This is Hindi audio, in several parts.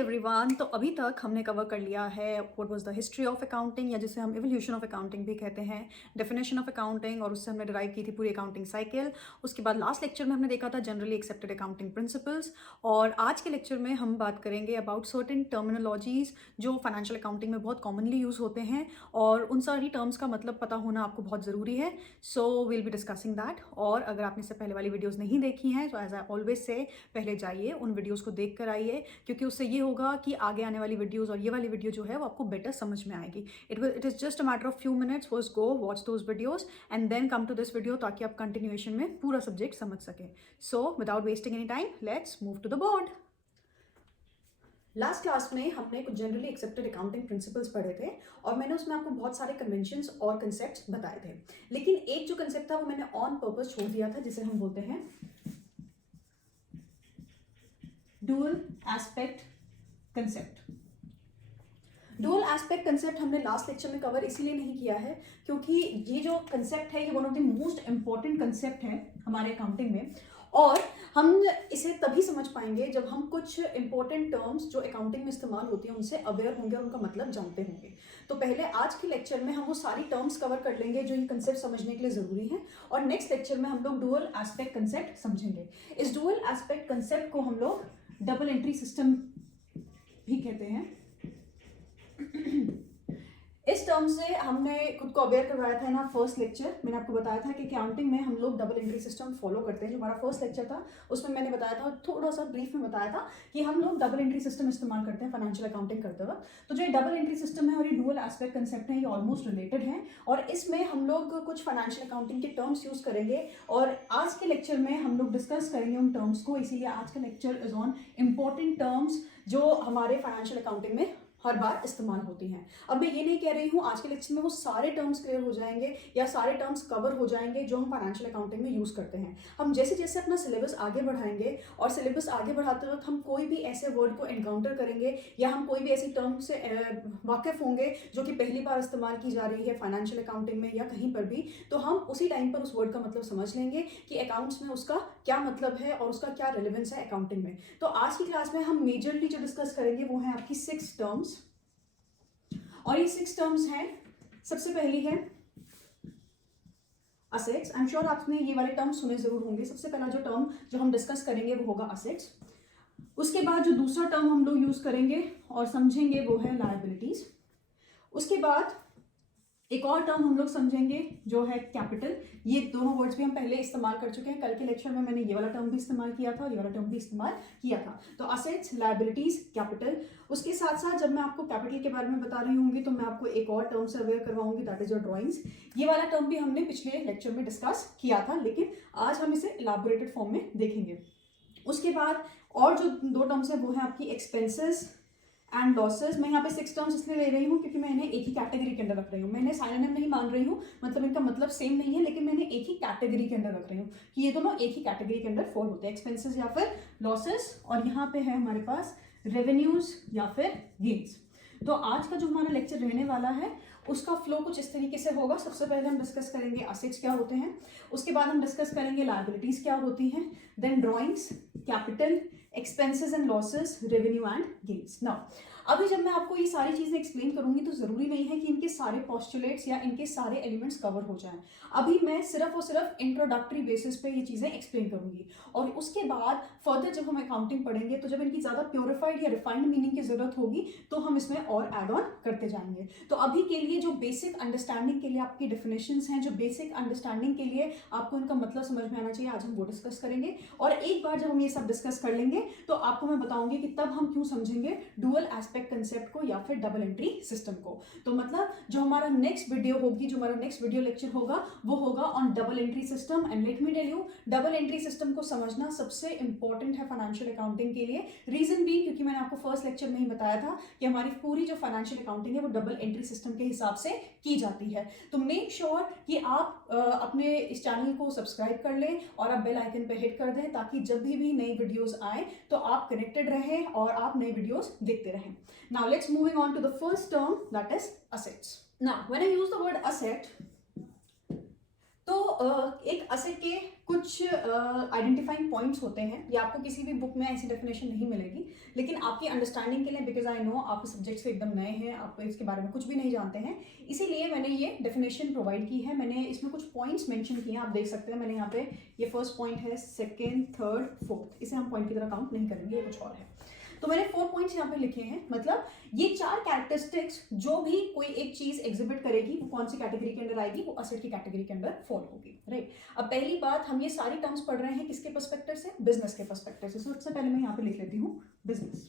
एवरीवन। तो अभी तक हमने कवर कर लिया है what was the history of accounting, या जिसे हम एवोल्यूशन ऑफ अकाउंटिंग भी कहते हैं, डेफिनेशन ऑफ अकाउंटिंग, और उससे हमने डिराइव की थी पूरी अकाउंटिंग साइकिल। उसके बाद लास्ट लेक्चर में हमने देखा था जनरली एक्सेप्टेड अकाउंटिंग प्रिंसिपल्स। और आज के लेक्चर में हम बात करेंगे अबाउट सर्टेन टर्मिनोलॉजीज जो फाइनेंशियल अकाउंटिंग में बहुत कॉमनली यूज़ होते हैं, और उन सारी टर्म्स का मतलब पता होना आपको बहुत ज़रूरी है। So will be discussing that. और अगर आपने इससे पहले वाली वीडियोज़ नहीं देखी हैं तो एज आई ऑलवेज से पहले जाइए उन वीडियोज़ को देख कर आइए, क्योंकि उससे ये होगा कि आगे आने वाली वीडियोस और ये वाली वीडियो जो है वो आपको बेटर समझ में आएगी। It is just a matter of few minutes. First go watch those videos and then come to this video, ताकि आप कंटिन्यूएशन में पूरा सब्जेक्ट समझ सकें। So without wasting any time let's move to the board. Last class में हमने कुछ जनरली एक्सेप्टेड अकाउंटिंग प्रिंसिपल्स पढ़े थे, और मैंने उसमें आपको बहुत सारे कन्वेंशंस और कंसेप्ट्स बताए थे। लेकिन एक जो कंसेप्ट था वो मैंने ऑन पर्पस छोड़ दिया था, जिसे हम बोलते हैं dual aspect concept. Dual aspect concept हमने लास्ट लेक्चर में कवर इसीलिए नहीं किया है क्योंकि ये जो कंसेप्ट है ये one of the most important concept है हमारे अकाउंटिंग में, और हम इसे तभी समझ पाएंगे जब हम कुछ इंपॉर्टेंट टर्म्स जो अकाउंटिंग में इस्तेमाल होती हैं उनसे अवेयर होंगे और उनका मतलब जानते होंगे। तो पहले आज के लेक्चर में हम वो सारी टर्म्स कवर कर लेंगे जो ये कंसेप्ट समझने के लिए ज़रूरी है, और नेक्स्ट लेक्चर में हम लोग डुअल एस्पेक्ट कंसेप्ट समझेंगे। इस डुअल एस्पेक्ट कंसेप्ट को हम लोग डबल एंट्री सिस्टम भी कहते हैं। इस टर्म से हमने खुद को अवेयर करवाया था ना फर्स्ट लेक्चर। मैंने आपको बताया था कि अकाउंटिंग में हम लोग डबल एंट्री सिस्टम फॉलो करते हैं। जो हमारा फर्स्ट लेक्चर था उसमें मैंने बताया था, थोड़ा सा ब्रीफ में बताया था कि हम लोग डबल एंट्री सिस्टम इस्तेमाल करते हैं फाइनेंशियल अकाउंटिंग करते वक्त। तो जो डबल एंट्री सिस्टम है और ये डुअल एस्पेक्ट कंसेप्ट है, ये ऑलमोस्ट रिलेटेड है, और इसमें हम लोग कुछ फाइनेंशियल अकाउंटिंग के टर्म्स यूज करेंगे, और आज के लेक्चर में हम लोग डिस्कस करेंगे उन टर्म्स को। इसीलिए आज का lecture is on important terms जो हमारे फाइनेंशियल अकाउंटिंग में हर बार इस्तेमाल होती हैं। अब मैं ये नहीं कह रही हूँ आज के लेक्चर में वो सारे टर्म्स क्लियर हो जाएंगे या सारे टर्म्स कवर हो जाएंगे जो हम फाइनेंशियल अकाउंटिंग में यूज़ करते हैं। हम जैसे जैसे अपना सिलेबस आगे बढ़ाएंगे और सिलेबस आगे बढ़ाते वक्त हम कोई भी ऐसे वर्ड को एनकाउंटर करेंगे या हम कोई भी ऐसी टर्म से वाकिफ होंगे जो कि पहली बार इस्तेमाल की जा रही है फाइनेंशियल अकाउंटिंग में या कहीं पर भी, तो हम उसी टाइम पर उस वर्ड का मतलब समझ लेंगे कि अकाउंट्स में उसका क्या मतलब है और उसका क्या रिलेवेंस है अकाउंटिंग में। तो आज की क्लास में हम मेजरली जो डिस्कस करेंगे वो है आपकी 6 टर्म्स, और ये 6 टर्म्स हैं। सबसे पहली है असेट्स। आई एम श्योर आपने ये वाले टर्म सुने जरूर होंगे। सबसे पहला जो टर्म जो हम डिस्कस करेंगे वो होगा असेट्स। उसके बाद जो दूसरा टर्म हम लोग यूज करेंगे और समझेंगे वो है लायबिलिटीज। उसके बाद एक और टर्म हम लोग समझेंगे जो है कैपिटल। ये दोनों वर्ड्स भी हम पहले इस्तेमाल कर चुके हैं। कल के लेक्चर में मैंने ये वाला टर्म भी इस्तेमाल किया था और ये वाला टर्म भी इस्तेमाल किया था। तो असेट्स, लायबिलिटीज, कैपिटल। उसके साथ साथ जब मैं आपको कैपिटल के बारे में बता रही होंगी तो मैं आपको एक और टर्म से अवेयर करवाऊंगी, दैट इज योर ड्रॉइंग्स। ये वाला टर्म भी हमने पिछले लेक्चर में डिस्कस किया था, लेकिन आज हम इसे इलाबोरेटेड फॉर्म में देखेंगे। उसके बाद और जो 2 टर्म्स है वो है आपकी एक्सपेंसेस एंड लॉसेस। मैं यहाँ पे 6 टर्म्स इसलिए ले रही हूँ क्योंकि मैं इन्हें एक ही कैटेगरी के अंदर रख रही हूँ। मैं इन्हें साइनोनिम नहीं मान रही हूँ, मतलब इनका मतलब सेम नहीं है, लेकिन मैं इन्हें एक ही कैटेगरी के अंदर रख रही हूँ कि ये दोनों एक ही कैटेगरी के अंदर फॉल होते हैं, एक्सपेंसेस या फिर लॉसेस। और यहाँ पे है हमारे पास रेवेन्यूज या फिर गेन्स। तो आज का जो हमारा लेक्चर रहने वाला है उसका फ्लो कुछ इस तरीके से होगा। सबसे पहले हम डिस्कस करेंगे असेट्स क्या होते हैं, उसके बाद हम डिस्कस करेंगे लायबिलिटीज क्या होती हैं, then drawings, capital, expenses and losses, revenue and gains. Now अभी जब मैं आपको ये सारी चीजें एक्सप्लेन करूंगी तो जरूरी नहीं है कि इनके सारे पोस्टुलेट्स या इनके सारे एलिमेंट्स कवर हो जाएं। अभी मैं सिर्फ और सिर्फ इंट्रोडक्टरी बेसिस पे ये चीजें एक्सप्लेन करूंगी, और उसके बाद फर्दर जब हम अकाउंटिंग पढ़ेंगे तो जब इनकी ज्यादा प्योरीफाइड या रिफाइंड मीनिंग की जरूरत होगी तो हम इसमें और एड ऑन करते जाएंगे। तो अभी के लिए जो बेसिक अंडरस्टैंडिंग के लिए आपकी डेफिनेशंस हैं, जो बेसिक अंडरस्टैंडिंग के लिए आपको इनका मतलब समझ में आना चाहिए, आज हम वो डिस्कस करेंगे। और एक बार जब हम ये सब डिस्कस कर लेंगे तो आपको मैं बताऊंगी कि तब हम क्यों समझेंगे डुअल एस्पेक्ट कंसेप्ट को या फिर डबल एंट्री सिस्टम को। तो मतलब जो हमारा नेक्स्ट वीडियो होगी, जो हमारा नेक्स्ट वीडियो लेक्चर होगा वो होगा on double entry system. And let me tell you, double entry system को समझना सबसे इंपॉर्टेंट है फाइनेंशियल अकाउंटिंग के लिए। रीजन भी क्योंकि मैंने आपको फर्स्ट लेक्चर में ही बताया था कि हमारी पूरी जो फाइनेंशियल अकाउंटिंग है वो डबल एंट्री सिस्टम के हिसाब से की जाती है। तो मेक श्योर कि आप अपने इस चैनल को सब्सक्राइब कर लें और आप बेल आइकन पे हिट कर दें, ताकि जब भी नई वीडियोस आए तो आप कनेक्टेड रहें और आप नई वीडियोस देखते रहें। Now let's moving on to the first term, that is assets. Now when I use the word asset, तो एक असेट के कुछ आइडेंटिफाइंग पॉइंट्स होते हैं, ये आपको किसी भी बुक में ऐसी डेफिनेशन नहीं मिलेगी, लेकिन आपकी अंडरस्टैंडिंग के लिए, बिकॉज आई नो आप सब्जेक्ट से एकदम नए हैं, आप इसके बारे में कुछ भी नहीं जानते हैं, इसीलिए मैंने ये डेफिनेशन प्रोवाइड की है। मैंने इसमें कुछ पॉइंट्स मेंशन किए हैं, आप देख सकते हैं। मैंने यहाँ पे ये फर्स्ट पॉइंट है, सेकेंड, थर्ड, फोर्थ, इसे हम पॉइंट की तरह काउंट नहीं करेंगे, ये कुछ और है। तो मैंने 4 पॉइंट्स यहाँ पे लिखे हैं, मतलब ये 4 कैरेक्टरिस्टिक्स जो भी कोई एक चीज एग्जिबिट करेगी वो कौन सी कैटेगरी के अंदर आएगी, वो असेट की कैटेगरी के अंदर फॉल होगी, राइट। अब पहली बात, हम ये सारी टर्म्स पढ़ रहे हैं किसके पर्सपेक्टिव से, बिजनेस के पर्सपेक्टिव से। सबसे पहले मैं यहाँ पे लिख लेती हूँ बिजनेस,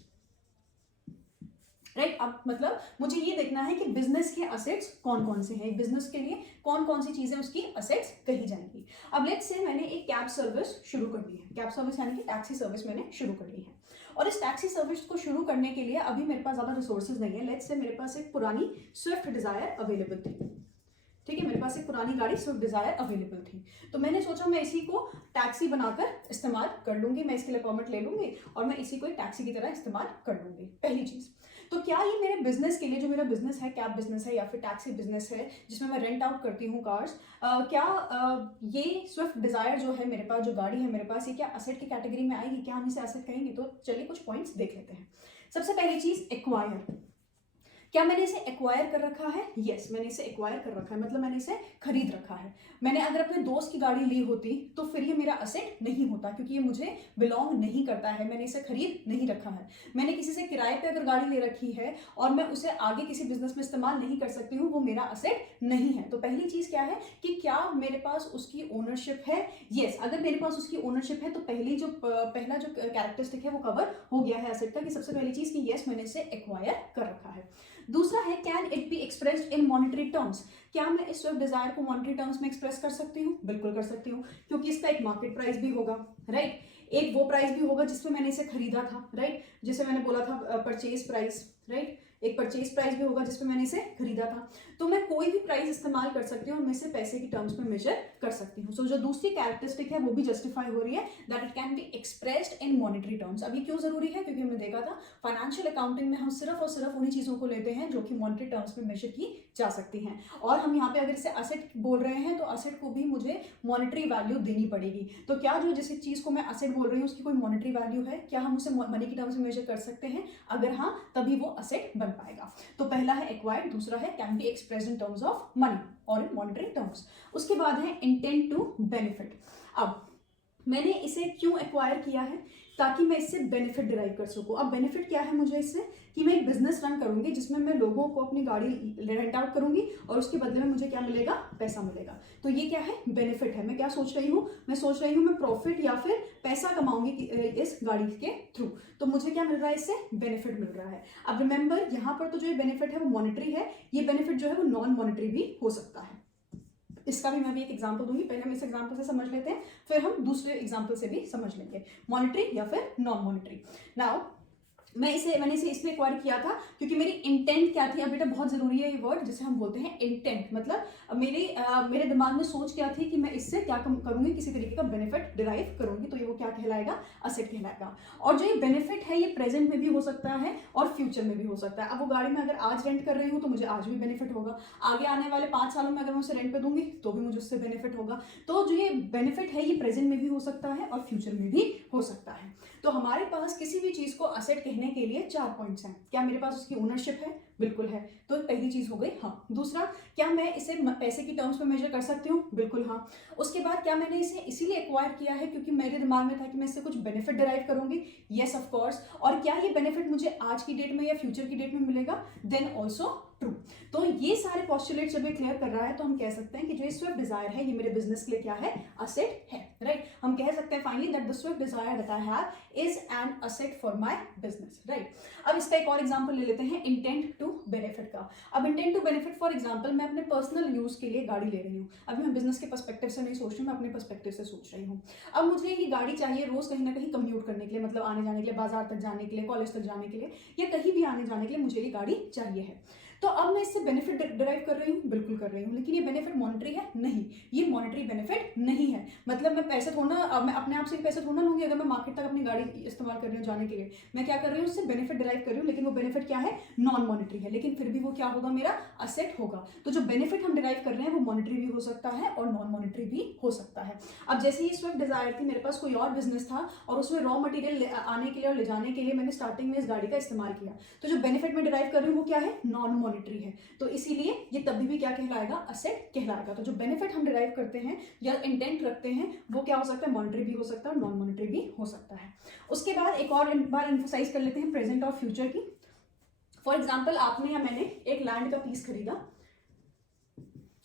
राइट। अब मतलब मुझे ये देखना है कि बिजनेस के असेट्स कौन कौन से हैं, बिजनेस के लिए कौन कौन सी चीजें उसकी असेट्स कही जाएंगी। अब लेट्स से मैंने एक कैब सर्विस शुरू कर दी है, कैब सर्विस यानी कि टैक्सी सर्विस मैंने शुरू कर दी है, और इस टैक्सी सर्विस को शुरू करने के लिए अभी मेरे पास ज्यादा रिसोर्सेज नहीं है। लेट्स से मेरे पास एक पुरानी स्विफ्ट डिजायर अवेलेबल थी, ठीक है, मेरे पास एक पुरानी गाड़ी स्विफ्ट डिजायर अवेलेबल थी, तो मैंने सोचा मैं इसी को टैक्सी बनाकर इस्तेमाल कर लूंगी, मैं इसके लिए परमिट ले लूंगी और मैं इसी को एक टैक्सी की तरह इस्तेमाल कर लूंगी, पहली चीज। तो क्या ये मेरे बिजनेस के लिए, जो मेरा बिजनेस है, कैब बिजनेस है या फिर टैक्सी बिजनेस है जिसमें मैं रेंट आउट करती हूँ कार्स, क्या ये स्विफ्ट डिजायर जो है मेरे पास, जो गाड़ी है मेरे पास, ये क्या असेट की कैटेगरी में आएगी, क्या हम इसे असेट कहेंगे? तो चलिए कुछ पॉइंट्स देख लेते हैं। सबसे पहली चीज, एक्वायर। क्या मैंने इसे एक्वायर कर रखा है? यस, मैंने इसे एक्वायर कर रखा है, मतलब मैंने इसे खरीद रखा है। मैंने अगर अपने दोस्त की गाड़ी ली होती तो फिर ये मेरा असेट नहीं होता, क्योंकि ये मुझे बिलोंग नहीं करता है, मैंने इसे खरीद नहीं रखा है। मैंने किसी से किराए पे अगर गाड़ी ले रखी है और मैं उसे आगे किसी बिजनेस में इस्तेमाल नहीं कर सकती हूँ, वो मेरा असेट नहीं है। तो पहली चीज क्या है कि क्या मेरे पास उसकी ओनरशिप है? यस, अगर मेरे पास उसकी ओनरशिप है तो पहला जो कैरेक्टरिस्टिक है वो कवर हो गया है असेट का, कि सबसे पहली चीज कि यस मैंने इसे एक्वायर कर रखा है। दूसरा है, can it be expressed in monetary terms. क्या मैं इस स्विफ्ट डिजायर को मॉनेटरी टर्म्स में एक्सप्रेस कर सकती हूँ? बिल्कुल कर सकती हूँ, क्योंकि इसका एक मार्केट प्राइस भी होगा, राइट, एक वो प्राइस भी होगा जिसपे मैंने इसे खरीदा था, राइट, जिसे मैंने बोला था परचेज प्राइस, राइट, एक परचेज प्राइस भी होगा जिसपे मैंने इसे खरीदा था। तो मैं कोई भी प्राइस इस्तेमाल कर सकती हूँ और मैं इसे पैसे की टर्म्स में मेजर कर सकती हूँ। सो जो दूसरी कैरेक्टरिस्टिक है वो भी जस्टिफाई हो रही है, that it can be expressed in monetary terms. अभी क्यों जरूरी है? क्योंकि हमने देखा था फाइनेंशियल अकाउंटिंग में हम सिर्फ और सिर्फ उन्हीं चीजों को लेते हैं जो कि मॉनेटरी टर्म्स में मेजर की जा सकती हैं, और हम यहाँ पे अगर इसे असेट बोल रहे हैं तो असेट को भी मुझे मॉनेटरी वैल्यू देनी पड़ेगी। तो क्या जो जिस चीज को मैं असेट बोल रही हूँ उसकी कोई मॉनेटरी वैल्यू है? क्या हम उसे मनी की टर्म्स में मेजर कर सकते हैं? अगर हाँ, तभी वो असेट बन पाएगा। तो पहला है एक्वायर्ड, दूसरा है can be expressed in terms of money और इन मॉनेटरी टर्म्स। उसके बाद है इंटेंट टू बेनिफिट। अब मैंने इसे क्यों एक्वायर किया है? ताकि मैं इससे बेनिफिट डिराइव कर सकूं। अब बेनिफिट क्या है मुझे इससे? कि मैं एक बिजनेस रन करूंगी जिसमें मैं लोगों को अपनी गाड़ी रेंट आउट करूंगी और उसके बदले में मुझे क्या मिलेगा? पैसा मिलेगा। तो ये क्या है? बेनिफिट है। मैं क्या सोच रही हूँ? मैं सोच रही हूँ मैं प्रॉफिट या फिर पैसा कमाऊंगी इस गाड़ी के थ्रू। तो मुझे क्या मिल रहा है? इससे बेनिफिट मिल रहा है। अब रिमेंबर, यहाँ पर तो जो ये बेनिफिट है वो मॉनेटरी है, ये बेनिफिट जो है वो नॉन मॉनेटरी भी हो सकता है। इसका भी मैं भी एक एग्जांपल दूंगी, पहले हम इस एग्जांपल से समझ लेते हैं, फिर हम दूसरे एग्जांपल से भी समझ लेंगे, मॉनेटरी या फिर नॉन मॉनेटरी। नाउ मैंने इसे इसलिए एक्वायर किया था क्योंकि मेरी इंटेंट क्या थी। अब बेटा बहुत जरूरी है ये वर्ड जिसे हम बोलते हैं इंटेंट, मतलब मेरे दिमाग में सोच क्या थी कि मैं इससे क्या करूंगी, किसी तरीके का बेनिफिट डिराइव करूंगी, तो ये वो क्या कहलाएगा? असेट कहलाएगा। और जो ये बेनिफिट है ये प्रेजेंट में भी हो सकता है और फ्यूचर में भी हो सकता है। अब वो गाड़ी में अगर आज रेंट कर रही हूँ तो मुझे आज भी बेनिफिट होगा, आगे आने वाले 5 सालों में अगर मैं उसे रेंट पे दूंगी तो भी मुझे उससे बेनिफिट होगा। तो जो ये बेनिफिट है ये प्रेजेंट में भी हो सकता है और फ्यूचर में भी हो सकता है। तो हमारे पास किसी भी चीज को असेट कहने के लिए 4 पॉइंट्स हैं। क्या मेरे पास उसकी ओनरशिप है? बिल्कुल है, तो पहली चीज हो गई हाँ। दूसरा, क्या मैं इसे पैसे की टर्म्स में मेजर कर सकती हूँ? बिल्कुल हाँ। उसके बाद क्या मैंने इसे इसीलिए एक्वायर किया है क्योंकि मेरे दिमाग में था कि मैं इससे कुछ बेनिफिट डिराइव करूंगी? Yes of course. और क्या ये बेनिफिट मुझे आज की डेट में या फ्यूचर की डेट में मिलेगा? Then also true. तो ये सारे पॉस्टुलेट्स जब ये क्लियर कर रहा है तो हम कह सकते हैं कि जो ये स्विफ्ट डिजायर है ये मेरे बिजनेस के लिए क्या है? असेट है, राइट। हम कह सकते हैं finally that the Swift desire that I have is an asset for my business, right. अब इसका एक और एग्जांपल ले लेते हैं, इंटेंट टू बेनिफिट का। अब intent to benefit, for example मैं अपने पर्सनल यूज के लिए गाड़ी ले रही हूँ। अभी मैं बिजनेस के पर्सपेक्टिव से नहीं सोच रही हूँ, मैं अपने पर्सपेक्टिव से सोच रही हूँ। अब मुझे ये गाड़ी चाहिए रोज कहीं ना कहीं कम्यूट करने के लिए, मतलब आने जाने के लिए, बाजार तक जाने के लिए, कॉलेज तक जाने के लिए, या कहीं भी आने जाने के लिए मुझे ये गाड़ी चाहिए है। तो अब मैं इससे बेनिफिट डिराइव कर रही हूँ, बिल्कुल कर रही हूँ, लेकिन ये बेनिफिट मॉनिटरी है नहीं, ये मॉनिटरी बेनिफिट नहीं है। मतलब मैं पैसे थोड़ा, मैं अपने आप से पैसे थोड़ा लूँगी। अगर मैं मार्केट तक अपनी गाड़ी इस्तेमाल कर रही हूँ जाने के लिए, मैं क्या कर रही हूँ, उससे बेनिफिट डिराइव कर रही हूँ, लेकिन वो बेनिफिट क्या है, नॉन मॉनिटरी है, लेकिन फिर भी वो क्या होगा, मेरा असेट होगा। तो जो बेनिफिट हम डिराइव कर रहे हैं वो मॉनिटरी भी हो सकता है और नॉन मॉनिटरी भी हो सकता है। अब जैसे ये स्विफ्ट डिजायर थी, मेरे पास कोई और बिजनेस था और उसमें रॉ मटेरियल आने के लिए और ले जाने के लिए मैंने स्टार्टिंग में इस गाड़ी का इस्तेमाल किया, तो जो बेनिफिट मैं डिराइव कर रही हूँ वो क्या है, नॉन मॉनिटरी है। तो इसीलिए ये तभी भी क्या कहलाएगा, असेट कहलाएगा। तो जो बेनिफिट हम डिराइव करते हैं या इंटेंट रखते हैं वो क्या हो सकता है, मॉनिटरी भी हो सकता है और नॉन मॉनिटरी भी हो सकता है। उसके बाद एक और बार एम्फसाइज कर लेते हैं प्रेजेंट और फ्यूचर की। फॉर एग्जाम्पल, आपने या मैंने एक लैंड का पीस खरीदा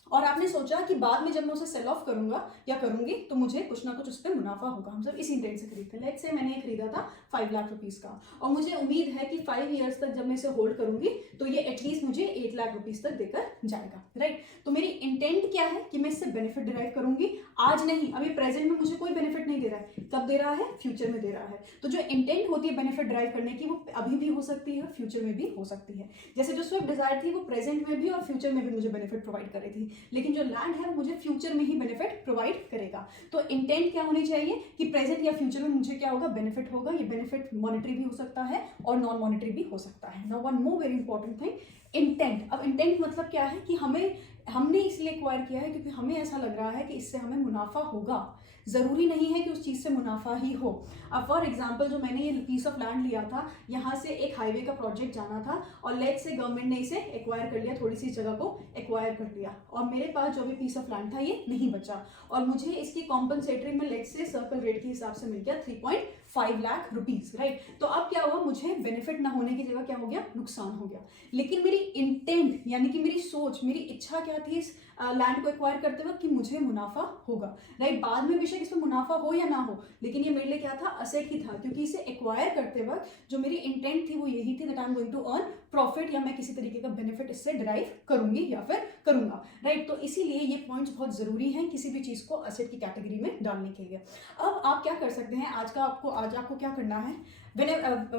और आपने सोचा कि बाद में जब मैं उसे सेल ऑफ करूंगा या करूंगी तो मुझे कुछ ना कुछ उस पर मुनाफा होगा। हम सब इसी इंटेंट से खरीदते हैं। लेट्स से मैंने ये खरीदा था 5 लाख रुपीस का और मुझे उम्मीद है कि 5 ईयर्स तक जब मैं इसे होल्ड करूंगी तो ये एटलीस्ट मुझे 8 लाख रुपीस तक देकर जाएगा, राइट। तो मेरी इंटेंट क्या है कि मैं इससे बेनिफिट डिराइव करूंगी, आज नहीं, अभी प्रेजेंट में मुझे कोई बेनिफिट नहीं दे रहा है, कब दे रहा है, फ्यूचर में दे रहा है। तो जो इंटेंट होती है बेनिफिट डिराइव करने की वो अभी भी हो सकती है, फ्यूचर में भी हो सकती है। जैसे जो स्विफ्ट डिजायर थी वो प्रेजेंट में भी और फ्यूचर में भी मुझे बेनिफिट प्रोवाइड कर रही थी, लेकिन जो लैंड है मुझे फ्यूचर में ही बेनिफिट प्रोवाइड करेगा। तो इंटेंट क्या होनी चाहिए कि प्रेजेंट या फ्यूचर में मुझे क्या होगा, बेनिफिट होगा। ये बेनिफिट मॉनिटरी भी हो सकता है और नॉन मॉनिटरी भी हो सकता है। Now one more very important thing, intent. अब इंटेंट मतलब क्या है कि हमने इसलिए एक्वायर किया है क्योंकि हमें ऐसा लग रहा है कि इससे हमें मुनाफा होगा। जरूरी नहीं है कि उस चीज से मुनाफा ही हो। अब फॉर एग्जाम्पल, जो मैंने ये पीस ऑफ लैंड लिया था, यहाँ से एक हाईवे का प्रोजेक्ट जाना था और लेट्स से गवर्नमेंट ने इसे एक्वायर कर लिया, थोड़ी सी जगह को एक्वायर कर लिया और मेरे पास जो भी पीस ऑफ लैंड था ये नहीं बचा और मुझे इसकी कॉम्पनसेटरी में लेट्स से सर्कल रेट के हिसाब से मिल गया 3.5 लाख रुपीज, राइट। तो अब क्या हुआ, मुझे बेनिफिट ना होने की जगह क्या हो गया, नुकसान हो गया। लेकिन मेरी इंटेंट यानी कि मेरी सोच, मेरी इच्छा क्या थी इस लैंड को एक्वायर करते वक्त कि मुझे मुनाफा होगा, राइट। बाद में बेशक इसमें मुनाफा हो या ना हो, लेकिन ये मेरे लिए क्या था, असेट ही था, क्योंकि इसे एक्वायर करते वक्त जो मेरी इंटेंट थी वो यही थी that I am going to earn profit, या मैं किसी तरीके का बेनिफिट इससे डिराइव करूंगी या फिर करूंगा, राइट। तो इसीलिए ये पॉइंट्स बहुत जरूरी हैं किसी भी चीज को असेट की कैटेगरी में डालने के लिए। अब आप क्या कर सकते हैं, आज आपको क्या करना है, when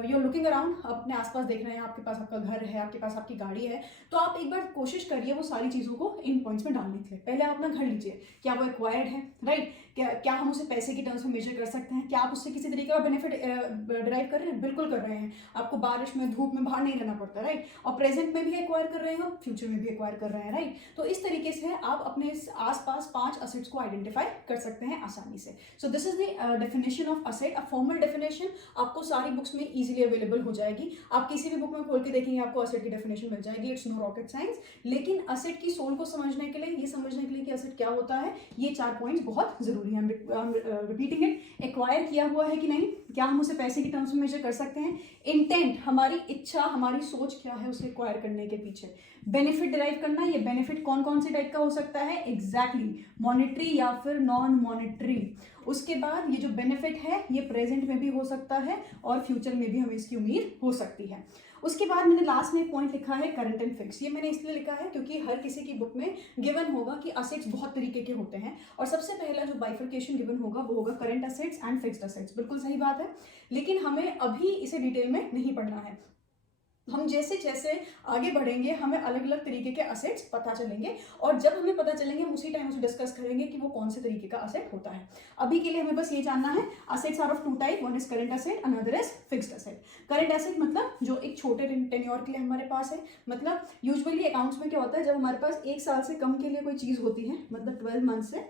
you are looking around, अपने आसपास देख रहे हैं, आपके पास आपका घर है, आपके पास आपकी गाड़ी है, तो आप एक बार कोशिश करिए वो सारी चीज़ों को इन पॉइंट्स में डालने के लिए। पहले आप अपना घर लीजिए, क्या वो एक्वायर्ड है, राइट। क्या हम उसे पैसे की टर्म्स में मेजर कर सकते हैं, क्या आप उससे किसी तरीके का बेनिफिट डिराइव कर रहे हैं, बिल्कुल कर रहे हैं। आपको बारिश में, धूप में बाहर नहीं रहना पड़ता, राइट। और प्रेजेंट में भी एक्वायर कर रहे हैं, फ्यूचर में भी एक्वायर कर रहे हैं, राइट। तो इस तरीके से आप अपने आसपास 5 असेट्स को आइडेंटिफाई कर सकते हैं आसानी से। So this is the definition of asset. A formal definition आपको सारी बुक्स में इजीली अवेलेबल हो जाएगी। आप किसी भी बुक में खोल के देखेंगे आपको असेट की डेफिनेशन मिल जाएगी। It's no rocket science. लेकिन असेट की सोल को समझने के लिए, ये समझने के लिए कि असेट क्या होता है, ये 4 पॉइंट्स बहुत जरूरी हैं। रिपीटिंग इट, एक्वायर किया हुआ है कि नहीं, क्या हम उसे पैसे की टर्म्स में मेजर कर सकते हैं, इंटेंट, हमारी इच्छा, हमारी सोच क्या है उसे एक्वायर करने के पीछे, बेनिफिट डिराइव करना, ये बेनिफिट कौन कौन से टाइप का हो सकता है, एग्जैक्टली मॉनिटरी या फिर नॉन मॉनिटरी। उसके बाद ये जो बेनिफिट है ये प्रेजेंट में भी हो सकता है और फ्यूचर में भी हमें इसकी उम्मीद हो सकती है। उसके बाद मैंने लास्ट में एक पॉइंट लिखा है करंट एंड फिक्स। ये मैंने इसलिए लिखा है क्योंकि हर किसी की बुक में गिवन होगा कि असेट्स बहुत तरीके के होते हैं और सबसे पहला जो बाइफर्केशन गिवन होगा वो होगा current assets and fixed assets. बिल्कुल सही बात है, लेकिन हमें अभी इसे डिटेल में नहीं पढ़ना है। हम जैसे जैसे आगे बढ़ेंगे हमें अलग अलग तरीके के असेट्स पता चलेंगे और जब हमें पता चलेंगे हम उसी टाइम उसे डिस्कस करेंगे कि वो कौन से तरीके का असेट होता है। अभी के लिए हमें बस ये जानना है, assets are of 2 type, one is current asset, another is fixed asset. Current asset मतलब जो एक छोटे टेन्योर के लिए हमारे पास है, मतलब यूजुअली अकाउंट्स में क्या होता है, जब हमारे पास 1 साल से कम के लिए कोई चीज़ होती है, मतलब 12 मंथ से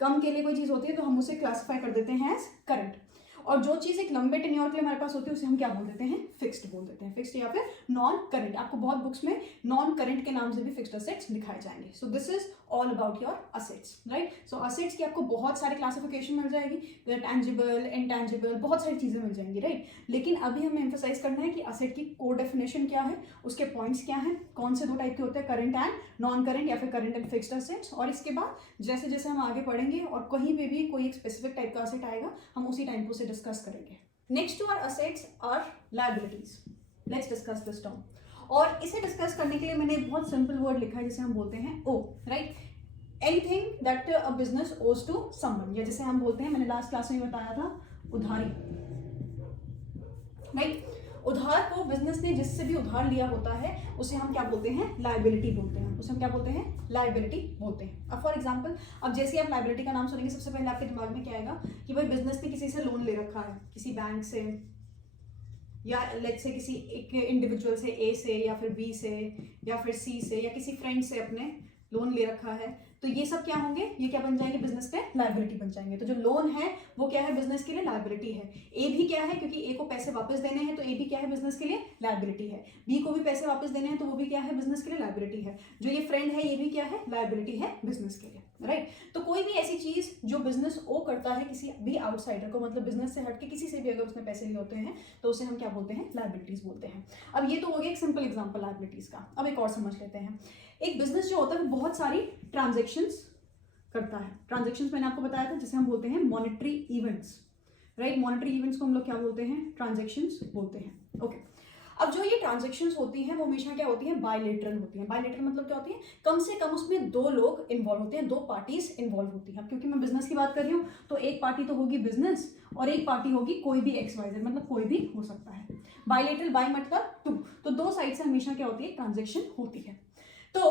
कम के लिए कोई चीज़ होती है, तो हम उसे क्लासीफाई कर देते हैं एज करंट। और जो चीज़ एक लंबे टेन्योर के लिए हमारे पास होती है उसे हम क्या बोल देते हैं, फिक्स्ड बोल देते हैं, फिक्स्ड या फिर नॉन करंट। आपको बहुत बुक्स में नॉन करंट के नाम से भी फिक्स्ड असेट्स दिखाए जाएंगे। So this is all about your assets, right. So assets की आपको बहुत सारे क्लासिफिकेशन मिल जाएगी, टैंजिबल, इनटैंजिबल, बहुत सारी चीज़ें मिल जाएंगी, राइट। लेकिन अभी हमें एम्फसाइज करना है कि असेट की कोर डेफिनेशन क्या है, उसके पॉइंट्स क्या हैं, कौन से 2 टाइप के होते हैं, करंट एंड नॉन करंट या फिर करंट एंड फिक्स्ड असेट्स। और इसके बाद जैसे जैसे हम आगे पढ़ेंगे और कहीं पे भी कोई एक स्पेसिफिक टाइप का असेट आएगा हम उसी टाइम पे उसे डिस्कस करेंगे। Next to our assets are liabilities. Let's discuss this term. और इसे डिस्कस करने के लिए मैंने एक बहुत सिंपल वर्ड लिखा है जिसे हम बोलते हैं owe, right. Anything that a business owes to someone, या जैसे हम बोलते हैं, मैंने लास्ट क्लास में बताया था, उधारी, राइट। उधार को बिजनेस ने जिससे भी उधार लिया होता है उसे हम क्या बोलते हैं, लायबिलिटी बोलते हैं, उसे हम क्या बोलते हैं, लायबिलिटी बोलते हैं। अब फॉर एग्जांपल, अब जैसे आप लायबिलिटी का नाम सुनेंगे सबसे पहले आपके दिमाग में क्या आएगा कि भाई बिजनेस ने किसी से लोन ले रखा है, किसी बैंक से, या लेट्स से किसी एक इंडिविजुअल से, ए से या फिर बी से या फिर सी से या किसी फ्रेंड से अपने लोन ले रखा है। तो ये सब क्या होंगे, ये क्या बन जाएंगे, बिजनेस पे लायबिलिटी बन जाएंगे। तो जो लोन है वो क्या है, बिजनेस के लिए लायबिलिटी है। ए भी क्या है, क्योंकि ए को पैसे वापस देने हैं तो ए भी क्या है, बिजनेस के लिए लायबिलिटी है। बी को भी पैसे वापस देने हैं तो वो भी क्या है, बिजनेस के लिए लायबिलिटी है। जो ये फ्रेंड है ये भी क्या है, लायबिलिटी है बिजनेस के लिए, राइट। तो कोई भी ऐसी चीज जो बिजनेस ओ करता है किसी भी आउटसाइडर को, मतलब बिजनेस से हटके किसी से भी अगर उसने पैसे लिए होते हैं तो उसे हम क्या बोलते हैं, लायबिलिटीज बोलते हैं। अब ये तो हो गया एक सिंपल एग्जांपल लायबिलिटीज का। अब एक और समझ लेते हैं। एक बिजनेस जो होता है वो बहुत सारी ट्रांजेक्शन्स करता है। ट्रांजेक्शन्स मैंने आपको बताया था जिसे हम बोलते हैं monetary events, right. Monetary events को हम लोग क्या बोलते हैं, ट्रांजेक्शन्स बोलते हैं, ओके। अब जो ये ट्रांजेक्शन्स होती हैं वो हमेशा क्या होती हैं, बायलेटरल होती हैं। बायलेटरल मतलब क्या होती है, कम से कम उसमें दो लोग इन्वॉल्व होते हैं, दो पार्टीज इन्वॉल्व होती हैं। अब क्योंकि मैं बिजनेस की बात कर रही हूँ तो एक पार्टी तो होगी बिजनेस और एक पार्टी होगी कोई भी XYZ, मतलब कोई भी हो सकता है। बायलेटरल, बाय मतलब टू, तो दो साइड से हमेशा क्या होती है, ट्रांजेक्शन होती है। तो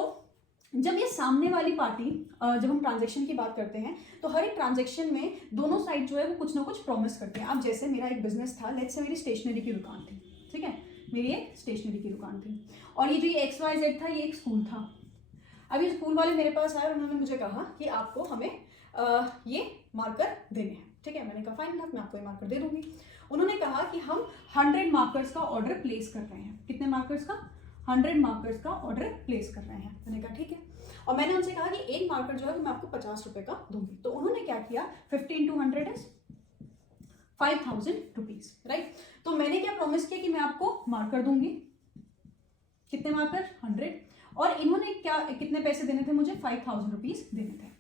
जब ये सामने वाली पार्टी, जब हम ट्रांजेक्शन की बात करते हैं तो हर एक ट्रांजेक्शन में दोनों साइड जो है वो कुछ ना कुछ प्रॉमिस करते हैं। अब जैसे मेरा एक बिजनेस था, लेट्स से मेरी स्टेशनरी की दुकान थी, ठीक है, मेरी एक स्टेशनरी की दुकान थी, और ये जो ये XYZ था ये एक स्कूल था। अब ये स्कूल वाले मेरे पास आए और उन्होंने मुझे कहा कि आपको हमें ये मार्कर देने हैं, ठीक है। मैंने कहा फाइन इनफ, मैं आपको ये मार्कर दे दूंगी। उन्होंने कहा कि हम 100 मार्कर्स का ऑर्डर प्लेस कर रहे हैं। कितने मार्कर्स का, 100 मार्कर्स का ऑर्डर प्लेस कर रहे हैं। मैंने कहा ठीक है, और मैंने उनसे कहा कि एक मार्कर जो है वो मैं आपको 50 रुपए का दूंगी। तो उन्होंने क्या किया, 50 into 100 इज 5000 रुपीज, राइट। तो मैंने क्या प्रॉमिस किया कि मैं आपको मार्कर दूंगी, कितने मार्कर, 100, और इन्होंने क्या, कितने पैसे देने थे मुझे, 5000 रुपीज देने थे।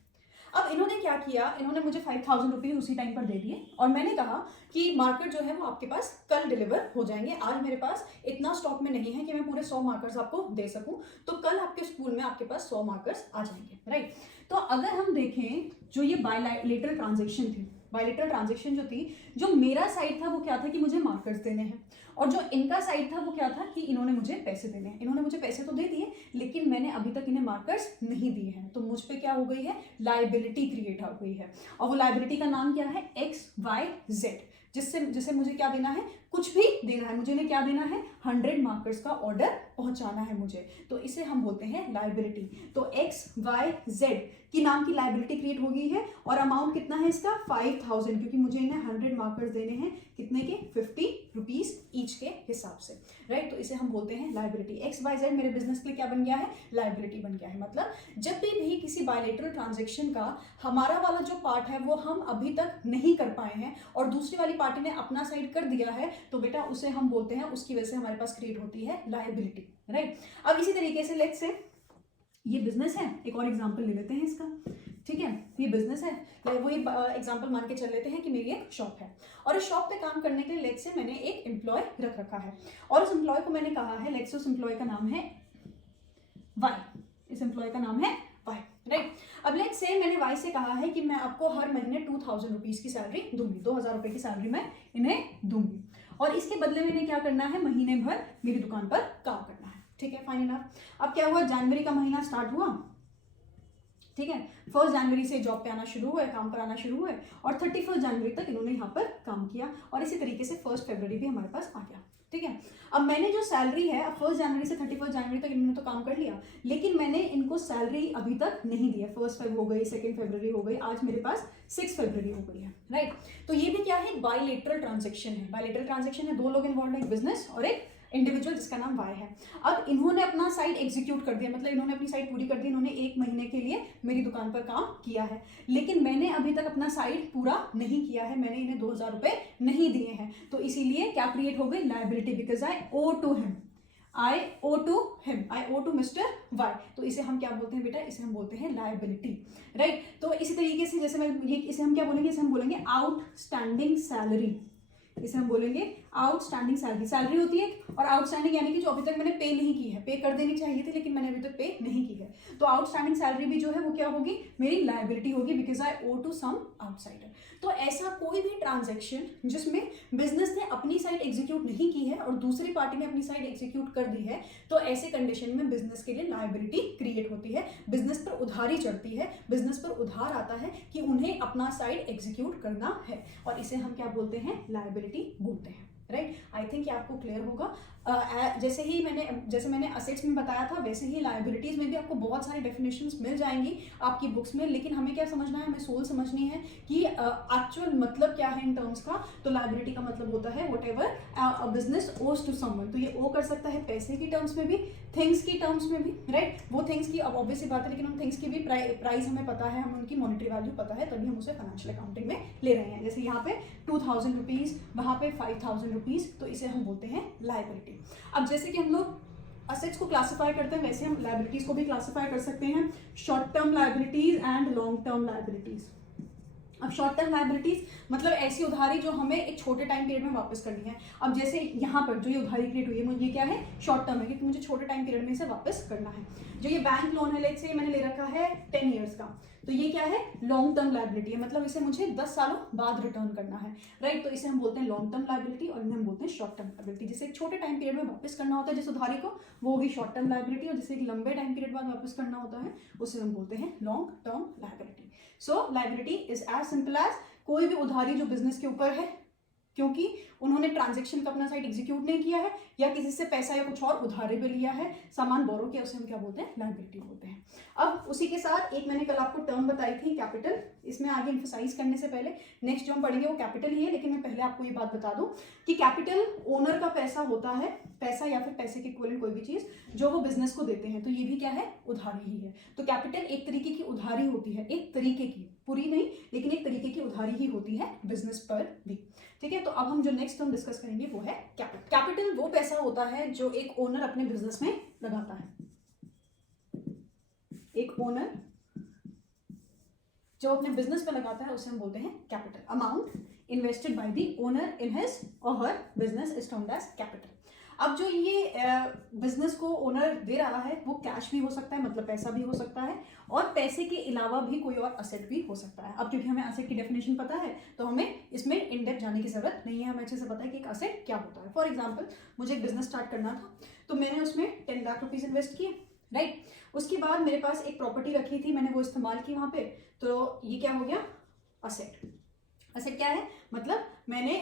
अब इन्होंने क्या किया, इन्होंने मुझे 5000 रुपीज उसी टाइम पर दे दिए और मैंने कहा कि मार्कर जो है वो आपके पास कल डिलीवर हो जाएंगे। आज मेरे पास इतना स्टॉक में नहीं है कि मैं पूरे 100 मार्कर्स आपको दे सकूं, तो कल आपके स्कूल में आपके पास 100 मार्कर्स आ जाएंगे, राइट। तो अगर हम देखें जो ये बायलैटरल ट्रांजेक्शन थी, बायलैटरल ट्रांजेक्शन जो थी, जो मेरा साइड था वो क्या था कि मुझे मार्कर्स देने हैं, और जो इनका साइड था वो क्या था कि इन्होंने मुझे पैसे देने हैं। इन्होंने मुझे पैसे तो दे दिए लेकिन मैंने अभी तक इन्हें मार्कर्स नहीं दिए हैं, तो मुझ पे क्या हो गई है, लायबिलिटी क्रिएट हो गई है। और वो लायबिलिटी का नाम क्या है, XYZ, जिससे मुझे क्या देना है, कुछ भी देना है, मुझे इन्हें क्या देना है, 100 मार्कर्स का ऑर्डर पहुंचाना है मुझे, तो इसे हम बोलते हैं लायबिलिटी। तो XYZ की नाम की लायबिलिटी क्रिएट हो गई है, और अमाउंट कितना है इसका, 5000, क्योंकि मुझे इन्हें 100 मार्कर्स देने हैं, कितने के, 50 रुपीज ईच के हिसाब से, राइट। तो इसे हम बोलते हैं लायबिलिटी। XYZ मेरे बिजनेस के लिए क्या बन गया है, लायबिलिटी बन गया है। मतलब जब भी किसी बायलैटरल ट्रांजेक्शन का हमारा वाला जो पार्ट है वो हम अभी तक नहीं कर पाए हैं और दूसरी वाली पार्टी ने अपना साइड कर दिया है, तो बेटा उसे हम बोलते हैं, उसकी वजह से हमारे पास क्रिएट होती है लायबिलिटी, राइट। अब इसी तरीके से लेट्स से ये बिजनेस है, एक और एग्जांपल ले लेते हैं इसका, ठीक है। ये बिजनेस है, वो एग्जांपल मान के चल लेते हैं कि मेरी एक शॉप है और इस शॉप पे काम करने के लिए लेट्स से मैंने एक एम्प्लॉय रख रखा है और उस एम्प्लॉय को मैंने कहा है, लेट्स से उस एम्प्लॉय का नाम है वाई, इस एम्प्लॉय का नाम है वाई, राइट। अब लेट्स से मैंने वाई से कहा है कि मैं आपको हर महीने 2000 रुपीज की सैलरी दूंगी, 2000 रुपए की सैलरी मैं इन्हें दूंगी और इसके बदले में इन्हें क्या करना है, महीने भर मेरी दुकान पर काम करना है, ठीक है, फाइन इनफ। अब क्या हुआ, जनवरी का महीना स्टार्ट हुआ, ठीक है, 1 जनवरी से जॉब पे आना शुरू हुए, काम पर आना शुरू हुए और 31 जनवरी तक इन्होंने यहाँ पर काम किया और इसी तरीके से 1 फरवरी भी हमारे पास आ गया, ठीक है। अब मैंने जो सैलरी है, अब 1 जनवरी से 31 जनवरी तक इन्होंने तो काम कर लिया, लेकिन मैंने इनको सैलरी अभी तक नहीं दी है। 1 फरवरी हो गई, 2 फरवरी हो गई, आज मेरे पास 6 फरवरी हो गई है, राइट। तो ये भी क्या है, बायलैटरल ट्रांजेक्शन है। बायलैटरल ट्रांजेक्शन है, दो लोग इन्वॉल्व है, एक बिजनेस और एक इंडिविजुअल जिसका नाम वाई है। अब इन्होंने अपना साइड एग्जीक्यूट कर दिया, मतलब इन्होंने अपनी साइड पूरी कर दी, इन्होंने 1 महीने के लिए मेरी दुकान पर काम किया है, लेकिन मैंने अभी तक अपना साइड पूरा नहीं किया है, मैंने इन्हें 2000 रुपए नहीं दिए हैं, तो इसीलिए क्या क्रिएट हो गई, liability, because I owe to him, I owe to him, I owe to Mister Y. तो इसे हम क्या बोलते हैं बेटा, इसे हम बोलते हैं लायबिलिटी, राइट। तो इसी तरीके से जैसे मैं ये, इसे हम क्या बोलेंगे, इसे हम बोलेंगे आउटस्टैंडिंग सैलरी, इसे हम बोलेंगे आउटस्टैंडिंग सैलरी। सैलरी होती है और आउटस्टैंडिंग यानी कि जो अभी तक मैंने पे नहीं की है, पे कर देनी चाहिए थी लेकिन मैंने अभी तक पे नहीं की है। तो आउटस्टैंडिंग सैलरी भी जो है वो क्या होगी, मेरी लायबिलिटी होगी, because I owe to some outsider. तो ऐसा कोई भी ट्रांजेक्शन जिसमें बिजनेस ने अपनी साइड एग्जीक्यूट नहीं की है और दूसरी पार्टी ने अपनी साइड एग्जीक्यूट कर दी है, तो ऐसे कंडीशन में बिजनेस के लिए लायबिलिटी क्रिएट होती है, बिजनेस पर उधारी चढ़ती है, बिजनेस पर उधार आता है कि उन्हें अपना साइड एग्जीक्यूट करना है, और इसे हम क्या बोलते हैं, लायबिलिटी बोलते हैं। राइट, आई थिंक ये आपको क्लियर होगा। जैसे मैंने असेट्स में बताया था, वैसे ही लायबिलिटीज में भी आपको बहुत सारी डेफिनेशंस मिल जाएंगी आपकी बुक्स में, लेकिन हमें क्या समझना है, हमें सोल समझनी है कि एक्चुअल मतलब क्या है इन टर्म्स का। तो लायबिलिटी का मतलब होता है what ever a business owes to someone. तो ये ओ कर सकता है पैसे की टर्म्स में भी, थिंग्स की टर्म्स में भी, राइट। वो थिंग्स की अब ऑब्वियस बात है, लेकिन उन थिंग्स की भी प्राइस हमें पता है, हमें उनकी मॉनेटरी वैल्यू पता है, तभी हम उसे फाइनेंशियल अकाउंटिंग में ले रहे हैं। जैसे यहाँ पे 2000 रुपीज़, वहाँ पे 5000 रुपीज़, तो इसे हम बोलते हैं लायबिलिटी। अब जैसे कि हम लोग असेट्स को क्लासिफाई करते हैं, वैसे हम लायबिलिटीज को भी क्लासिफाई कर सकते हैं, short term liabilities and long term liabilities. अब शॉर्ट टर्म लायबिलिटीज मतलब ऐसी उधारी जो हमें एक छोटे टाइम पीरियड में वापस करनी है। अब जैसे यहाँ पर जो ये उधारी क्रिएट हुई है, मुझे ये क्या है, शॉर्ट टर्म है, क्योंकि मुझे छोटे टाइम पीरियड में इसे वापस करना है। जो ये बैंक लोन है, लेट्स से मैंने ले रखा है 10 ईयर्स का, तो ये क्या है, लॉन्ग टर्म लायबिलिटी है, मतलब इसे मुझे 10 सालों बाद रिटर्न करना है, राइट। तो इसे हम बोलते हैं लॉन्ग टर्म लायबिलिटी और इन्हें हम बोलते हैं शॉर्ट टर्म लायबिलिटी। जिसे एक छोटे टाइम पीरियड में वापस करना होता है जिस उधारी को, वो होगी शॉर्ट टर्म लायबिलिटी, और जिसे एक लंबे टाइम पीरियड बाद वापस करना होता है उसे हम बोलते हैं long term liability. So liability is as simple as कोई भी उधारी जो बिजनेस के ऊपर है, क्योंकि उन्होंने ट्रांजैक्शन का अपना साइड एग्जीक्यूट नहीं किया है, या किसी से पैसा या कुछ और उधारे पे लिया है, सामान बोरो किया, उसे हम क्या बोलते हैं, लायबिलिटी बोलते हैं। अब उसी के साथ एक मैंने कल आपको टर्म बताई थी, कैपिटल। इसमें आगे एम्फसाइज करने से पहले नेक्स्ट जो हम पढ़ेंगे वो कैपिटल ही है, लेकिन मैं पहले आपको ये बात बता दूं कि कैपिटल ओनर का पैसा होता है, पैसा या फिर पैसे के इक्विवेलेंट कोई भी चीज जो वो बिजनेस को देते हैं, तो ये भी क्या है, उधारी ही है। तो कैपिटल एक तरीके की उधारी होती है, एक तरीके की, पूरी नहीं लेकिन एक तरीके की उधारी ही होती है बिजनेस पर भी, ठीक है। तो अब हम जो नेक्स्ट टर्म डिस्कस करेंगे वो है कैपिटल। कैपिटल वो पैसा होता है जो एक ओनर अपने बिजनेस में लगाता है। एक ओनर जो अपने बिजनेस पे लगाता है उसे हम बोलते हैं capital. Amount invested by the owner in his और her business is termed as capital. अब जो ये बिजनेस को ओनर दे रहा है वो कैश भी हो सकता है, मतलब पैसा भी हो सकता है, और पैसे के अलावा भी कोई और असेट भी हो सकता है। अब क्योंकि हमें असेट की डेफिनेशन पता है तो हमें इसमें इन डेप्थ जाने की जरूरत नहीं है, हमें अच्छे से पता है कि एक असेट क्या होता है। फॉर एग्जाम्पल, मुझे एक बिजनेस स्टार्ट करना था, तो मैंने उसमें 10 लाख रुपीज इन्वेस्ट किए, राइट। उसके बाद मेरे पास एक प्रॉपर्टी रखी थी, मैंने वो इस्तेमाल की वहां पे, तो ये क्या हो गया, असेट। असेट क्या है, मतलब मैंने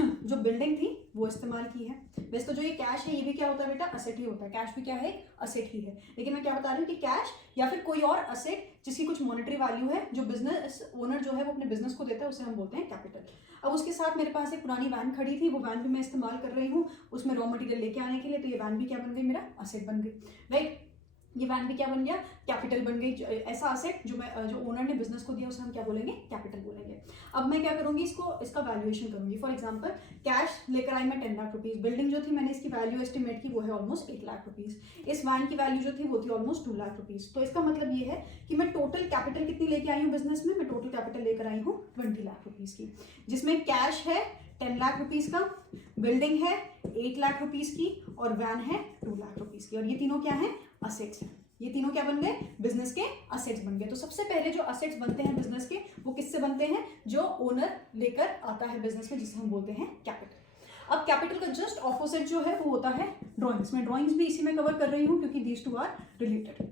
जो बिल्डिंग थी वो इस्तेमाल की है। वैसे तो जो ये कैश है ये भी क्या होता है बेटा, असेट ही होता है, कैश भी क्या है, असेट ही है। लेकिन मैं क्या बता रही हूँ कि कैश या फिर कोई और असेट जिसकी कुछ मॉनेटरी वैल्यू है, जो बिजनेस ओनर जो है वो अपने बिजनेस को देता है, उसे हम बोलते हैं कैपिटल। अब उसके साथ मेरे पास एक पुरानी वैन खड़ी थी, वो वैन भी मैं इस्तेमाल कर रही हूँ उसमें रॉ मटेरियल लेके आने के लिए, तो ये वैन भी क्या बन गई, मेरा असेट बन गई, राइट। ये वैन भी क्या बन गया, कैपिटल बन गई। ऐसा असेट जो ओनर ने बिजनेस को दिया उसे हम क्या बोलेंगे, कैपिटल बोलेंगे। अब मैं क्या करूंगी, इसका वैल्यूएशन करूंगी। फॉर एग्जांपल, कैश लेकर आई मैं 10 लाख रुपीज, बिल्डिंग जो थी मैंने इसकी वैल्यू एस्टिमेट की वो है ऑलमोस्ट 8 लाख रुपीज, इस वैन की वैल्यू जो थी वो थी ऑलमोस्ट 2 लाख रुपीज। तो इसका मतलब ये है कि मैं टोटल कैपिटल कितनी लेके आई हूँ बिजनेस में, मैं टोटल कैपिटल लेकर आई हूँ 20 लाख रुपीज की, जिसमें कैश है 10 लाख रुपीज का, बिल्डिंग है 8 लाख रुपीज की, और वैन है 2 लाख रुपीज की, और ये तीनों क्या है, असेट्स हैं। ये तीनों क्या बन गए, बिजनेस के असेट्स बन गए। तो सबसे पहले जो असेट्स बनते हैं बिजनेस के, वो किससे बनते हैं, जो ओनर लेकर आता है बिजनेस में, जिसे हम बोलते हैं कैपिटल। अब कैपिटल का जस्ट ऑपोजिट जो है वो होता है ड्रॉइंग्स। मैं ड्रॉइंग्स भी इसी में कवर कर रही हूँ क्योंकि दीज टू आर रिलेटेड।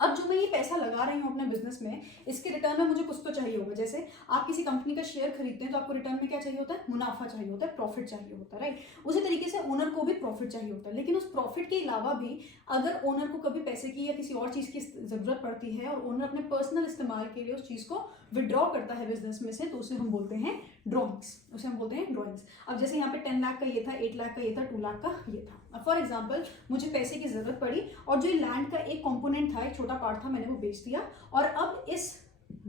अब जो मैं ये पैसा लगा रही हूँ अपने बिजनेस में, इसके रिटर्न में मुझे कुछ तो चाहिए होगा। जैसे आप किसी कंपनी का शेयर खरीदते हैं तो आपको रिटर्न में क्या चाहिए होता है, मुनाफा चाहिए होता है, प्रॉफिट चाहिए होता है, राइट। उसी तरीके से ओनर को भी प्रॉफिट चाहिए होता है, लेकिन उस प्रॉफिट के अलावा भी अगर ओनर को कभी पैसे की या किसी और चीज़ की जरूरत पड़ती है और ओनर अपने पर्सनल इस्तेमाल के लिए उस चीज़ को विड्रॉ करता है बिजनेस में से, तो उसे हम बोलते हैं ड्रॉइंग्स, उसे हम बोलते हैं ड्रॉइंग्स। अब जैसे यहाँ पे 10 लाख का ये था, 8 लाख का ये था, 2 लाख का ये था। अब फॉर एग्जाम्पल मुझे पैसे की जरूरत पड़ी और जो लैंड का एक कंपोनेंट था, एक छोटा पार्ट था, मैंने वो बेच दिया, और अब इस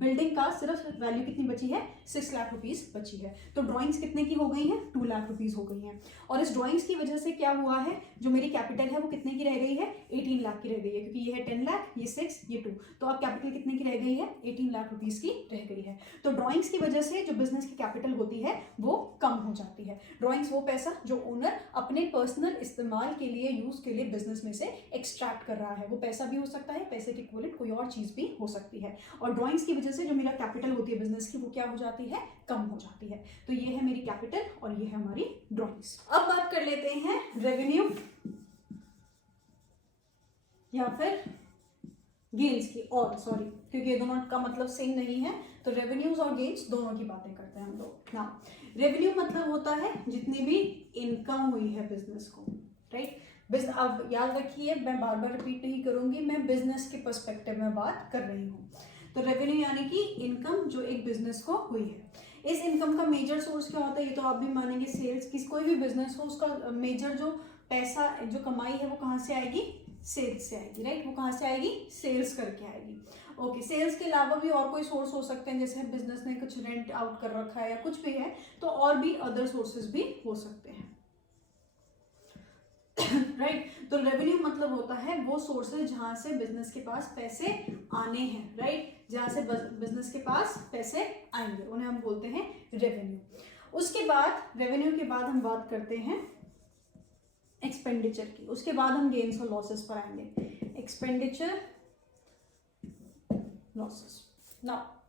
बिल्डिंग का सिर्फ वैल्यू कितनी बची है, 6 लाख रुपीस बची है। तो ड्राइंग्स कितने की हो गई हैं, 2 लाख रुपीस हो गई हैं। और इस ड्राइंग्स की वजह से क्या हुआ है, जो मेरी कैपिटल है वो कितने की रह गई है, 18 लाख की रह गई है, क्योंकि ये है 10 लाख, ये 6, ये 2, तो अब कैपिटल कितने की रह गई है, 18 लाख रुपीस की रह गई है। तो ड्राइंग्स की वजह से जो बिजनेस की कैपिटल होती है वो कम हो जाती है। ड्राइंग्स वो पैसा जो ओनर अपने पर्सनल इस्तेमाल के लिए, यूज के लिए बिजनेस में से एक्सट्रैक्ट कर रहा है, वो पैसा भी हो सकता है, पैसे के इक्विवेलेंट कोई और चीज भी हो सकती है। और ड्राइंग्स की वजह से जो मेरा कैपिटल होती है बिजनेस की, वो क्या हो जाती है, कम हो जाती है। तो ये है मेरी कैपिटल और ये है हमारी ड्राइंग्स। अब बात कर लेते हैं रेवेन्यू या फिर गेन्स की, और सॉरी क्योंकि ये दोनों का मतलब सेम नहीं है, तो रेवेन्यूज और गेन्स दोनों की बातें करते हैं हम लोग। ना, रेवेन्यू मतलब होता है जितनी भी इनकम हुई है बिजनेस को, राइट। अब याद रखिए, मैं बार बार रिपीट नहीं करूंगी, मैं बिजनेस के पर्सपेक्टिव में बात कर रही हूँ। तो रेवेन्यू यानी कि इनकम जो एक बिजनेस को हुई है। इस इनकम का मेजर सोर्स क्या होता है, ये तो आप भी मानेंगे, सेल्स। किस कोई भी बिजनेस हो, उसका मेजर जो पैसा, जो कमाई है, वो कहाँ से आएगी, सेल्स से आएगी, राइट। वो कहाँ से आएगी, सेल्स करके आएगी। ओके, सेल्स के अलावा भी और कोई सोर्स हो सकते हैं, जैसे बिजनेस ने कुछ रेंट आउट कर रखा है या कुछ भी है, तो और भी अदर सोर्सेज भी हो सकते हैं, राइट। तो रेवेन्यू मतलब होता है वो सोर्सेज जहां से बिजनेस के पास पैसे आने हैं, राइट। जहां से बिजनेस के पास पैसे आएंगे उन्हें हम बोलते हैं रेवेन्यू। उसके बाद, रेवेन्यू के बाद हम बात करते हैं एक्सपेंडिचर की, उसके बाद हम गेन्स और लॉसेस पर आएंगे। Expenditure, losses. नाउ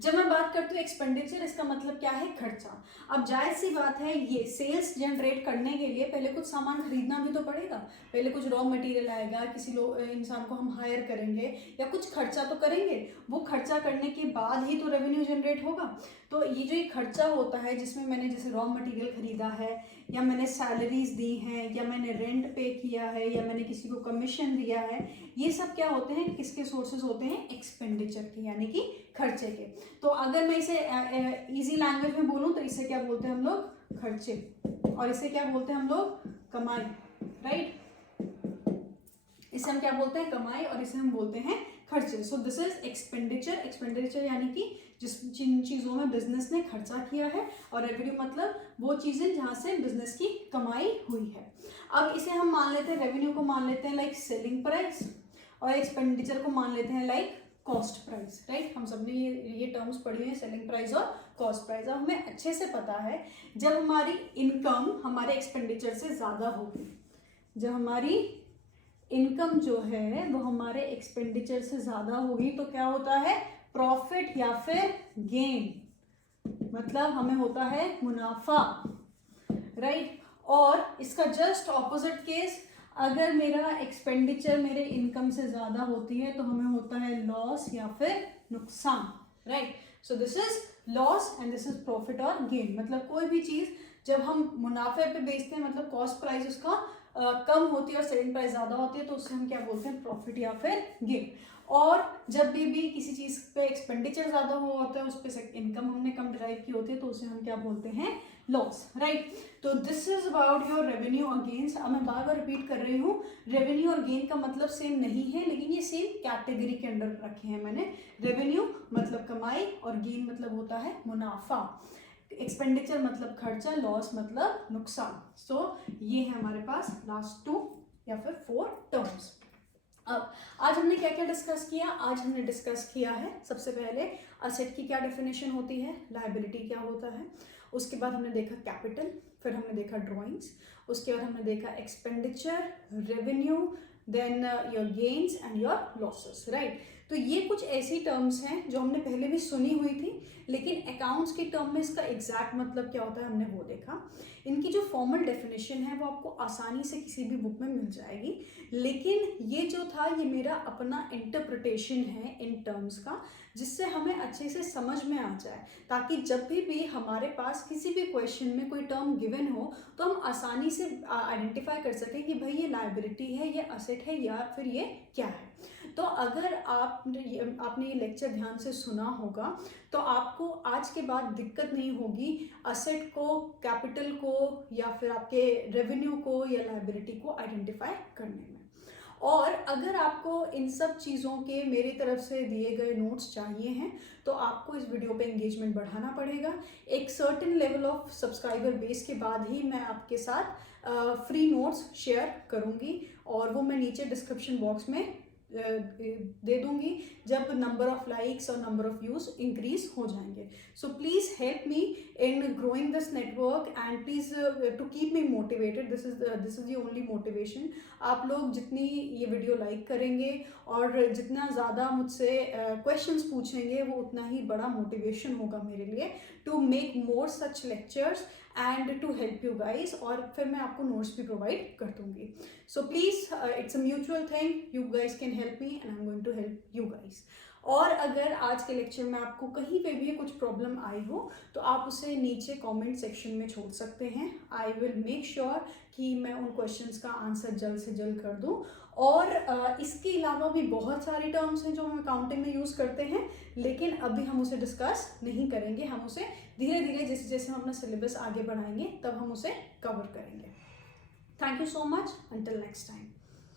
जब मैं बात करती हूँ एक्सपेंडिचर, इसका मतलब क्या है, खर्चा। अब जायज सी बात है, ये सेल्स जनरेट करने के लिए पहले कुछ सामान खरीदना भी तो पड़ेगा, पहले कुछ रॉ मटेरियल आएगा, किसी इंसान को हम हायर करेंगे या कुछ खर्चा तो करेंगे, वो खर्चा करने के बाद ही तो रेवेन्यू जनरेट होगा। तो ये जो एक खर्चा होता है, जिसमें मैंने जैसे रॉ मटेरियल खरीदा है, या मैंने सैलरीज दी हैं, या मैंने रेंट पे किया है, या मैंने किसी को कमीशन दिया है, ये सब क्या होते हैं, किसके सोर्सेज होते हैं, एक्सपेंडिचर के, यानी कि खर्चे के। तो अगर मैं इसे इजी लैंग्वेज में बोलूं तो इसे क्या बोलते हैं हम लोग, खर्चे, और इसे क्या बोलते हैं हम लोग, कमाई, राइट। इसे हम क्या बोलते हैं, कमाई, और इसे हम बोलते हैं खर्चे। So this is expenditure. Expenditure यानी कि जिन चीजों में बिजनेस ने खर्चा किया है, और रेवेन्यू मतलब वो चीजें जहां से बिजनेस की कमाई हुई है। अब इसे हम मान लेते हैं, रेवेन्यू को मान लेते हैं लाइक सेलिंग प्राइस, और एक्सपेंडिचर को मान लेते हैं लाइक कॉस्ट प्राइस, राइट। हम सबने ये टर्म्स पढ़ी हैं, सेलिंग प्राइस और कॉस्ट प्राइस। अब हमें अच्छे से पता है, जब हमारी इनकम हमारे एक्सपेंडिचर से ज्यादा होगी, जब हमारी इनकम जो है वो हमारे एक्सपेंडिचर से ज्यादा होगी, तो क्या होता है, प्रॉफिट या फिर गेन, मतलब हमें होता है मुनाफा, राइट। और इसका जस्ट ऑपोजिट केस, अगर मेरा एक्सपेंडिचर मेरे इनकम से ज्यादा होती है तो हमें होता है लॉस या फिर नुकसान, right. So this is loss and this is profit और गेन। मतलब कोई भी चीज जब हम मुनाफे पे बेचते हैं, मतलब कॉस्ट प्राइस उसका कम होती है और सेलिंग प्राइस ज्यादा होती है, तो उससे हम क्या बोलते हैं, प्रॉफिट या फिर गेन। और जब भी किसी चीज पे एक्सपेंडिचर ज्यादा हुआ होता है, उस पर इनकम हमने कम डिराइव की होती है, तो उसे हम क्या बोलते हैं, लॉस, राइट। तो this is about your revenue और गेन्स। अब मैं बार बार रिपीट कर रही हूँ, रेवेन्यू और गेन का मतलब सेम नहीं है, लेकिन ये सेम कैटेगरी के अंडर रखे हैं मैंने। रेवेन्यू मतलब कमाई और गेन मतलब होता है मुनाफा, एक्सपेंडिचर मतलब खर्चा, लॉस मतलब नुकसान। सो ये है हमारे पास लास्ट 2 या फिर 4 टर्म्स। अब आज हमने क्या क्या डिस्कस किया, आज हमने डिस्कस किया है सबसे पहले असेट की क्या डेफिनेशन होती है, लायबिलिटी क्या होता है, उसके बाद हमने देखा कैपिटल, फिर हमने देखा ड्राइंग्स, उसके बाद हमने देखा expenditure, revenue, then your gains and your losses, right. तो ये कुछ ऐसी टर्म्स हैं जो हमने पहले भी सुनी हुई थी, लेकिन अकाउंट्स के टर्म में इसका एग्जैक्ट मतलब क्या होता है हमने वो देखा। इनकी जो फॉर्मल डेफिनेशन है वो आपको आसानी से किसी भी बुक में मिल जाएगी, लेकिन ये जो था ये मेरा अपना इंटरप्रिटेशन है इन टर्म्स का, जिससे हमें अच्छे से समझ में आ जाए, ताकि जब भी हमारे पास किसी भी क्वेश्चन में कोई टर्म गिवन हो तो हम आसानी से आइडेंटिफाई कर सकें कि भाई ये लायबिलिटी है, ये असेट है, या फिर ये क्या है। तो अगर आपने ये लेक्चर ध्यान से सुना होगा तो आपको आज के बाद दिक्कत नहीं होगी असेट को, कैपिटल को, या फिर आपके रेवेन्यू को या लायबिलिटी को आइडेंटिफाई करने में। और अगर आपको इन सब चीज़ों के मेरी तरफ से दिए गए नोट्स चाहिए हैं तो आपको इस वीडियो पे एंगेजमेंट बढ़ाना पड़ेगा। एक certain level of subscriber base के बाद ही मैं आपके साथ फ्री नोट्स शेयर करूँगी, और वो मैं नीचे डिस्क्रिप्शन बॉक्स में दे दूंगी जब नंबर ऑफ लाइक्स और नंबर ऑफ व्यूज इंक्रीज हो जाएंगे। So please help me in growing this network and please to keep me motivated, this is the only motivation. आप लोग जितनी ये वीडियो लाइक करेंगे और जितना ज़्यादा मुझसे क्वेश्चंस पूछेंगे वो उतना ही बड़ा मोटिवेशन होगा मेरे लिए to make more such lectures and to help you guys, और फिर मैं आपको नोट्स भी प्रोवाइड कर दूंगी। So please it's a mutual thing, you guys can help me and I am going to help you guys. और अगर आज के लेक्चर में आपको कहीं पे भी कुछ प्रॉब्लम आई हो तो आप उसे नीचे कमेंट सेक्शन में छोड़ सकते हैं। आई विल मेक श्योर कि मैं उन क्वेश्चंस का आंसर जल्द से जल्द कर दूं। और इसके अलावा भी बहुत सारी टर्म्स हैं जो हम अकाउंटिंग में यूज़ करते हैं, लेकिन अभी हम उसे डिस्कस नहीं करेंगे। हम उसे धीरे धीरे जैसे जैसे हम अपना सिलेबस आगे बढ़ाएंगे तब हम उसे कवर करेंगे। Thank you so much, until next time.